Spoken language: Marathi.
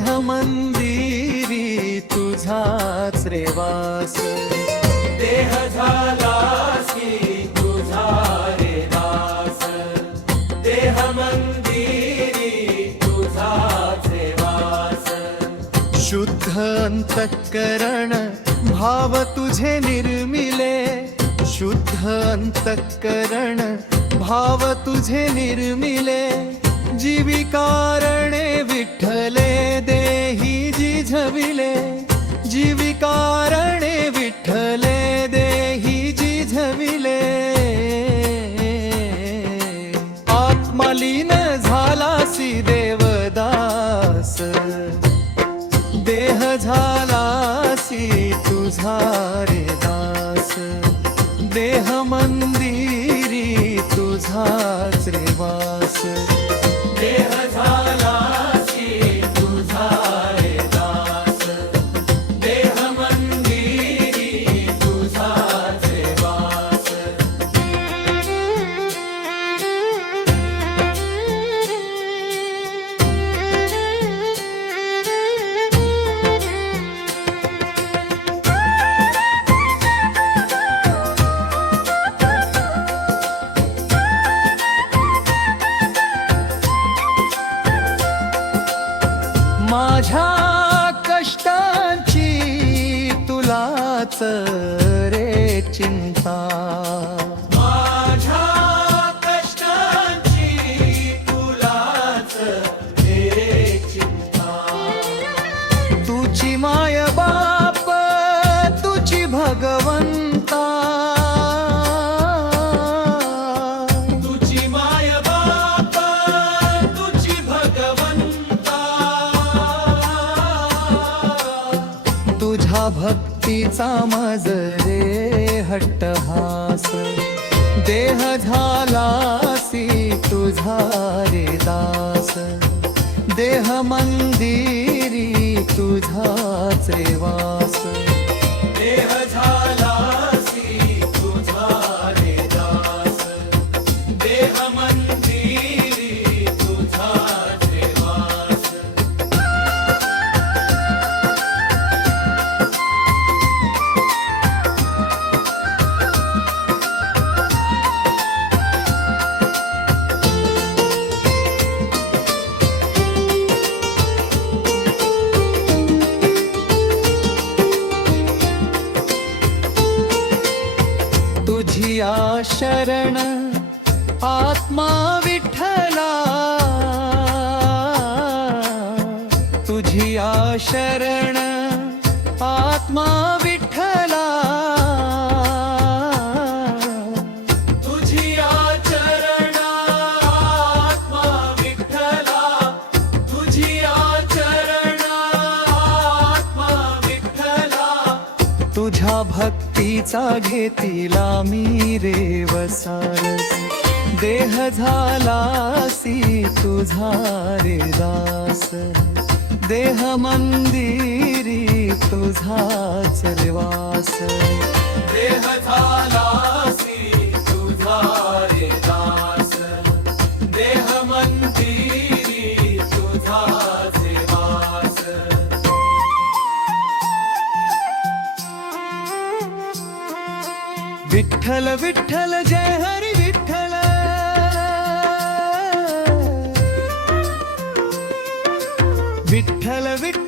देह मंदिरी तुझाच रे वास, देह झालासी तुझा रे दास, देह मंदिरी तुझाच रे वास. शुद्ध अंतःकरण भाव तुझे निर्मिले, शुद्ध अंतःकरण भाव तुझे निर्मिले. जीविकारणे विठ्ठले देही जिझविले, जीविकारणे विठ्ठले देही जिझविले. आत्मलीन झालासी देवदास, देह झालासी तुझा रे दास. देह मंदिरी तुझाच रे वास, देह झालासी तुझा रे दास, देह मंदिरी तुझाच रे वास. माझ्या कष्टांची तुलाच रे चिंता, माझ्या कष्टांची तुलाच रे चिंता. तुझी माय बाप तुझी भगवंता, तुझी माय बाप तुझी भगवंता. तुझ्या भक्तीचा मज रे हट्टहास. देह झालासी तुझा रे दास, देह मंदिरी तुझाच रे वास. देह झालासी तुझा रे दास, देह मंदिरी तुझाच रे वास. तुझी शरण आत्मा विठ्ठला, तुझी शरण आत्मा विठ्ठला. तुझी चरण आत्मा विठ्ठला, तुझी चरण आत्मा विठ्ठला. तुझ्या भक्तीचा घेतिला मी रे वसार. देह झालासी तुझा रे दास, देह मंदिरी तुझाच रे वास. देह झालासी तुझा रे दास, देह मंदिरी तुझाच रे वास. विठ्ठल विठ्ठल जय हरी विठ्ठल, विठ्ठल विठ्ठल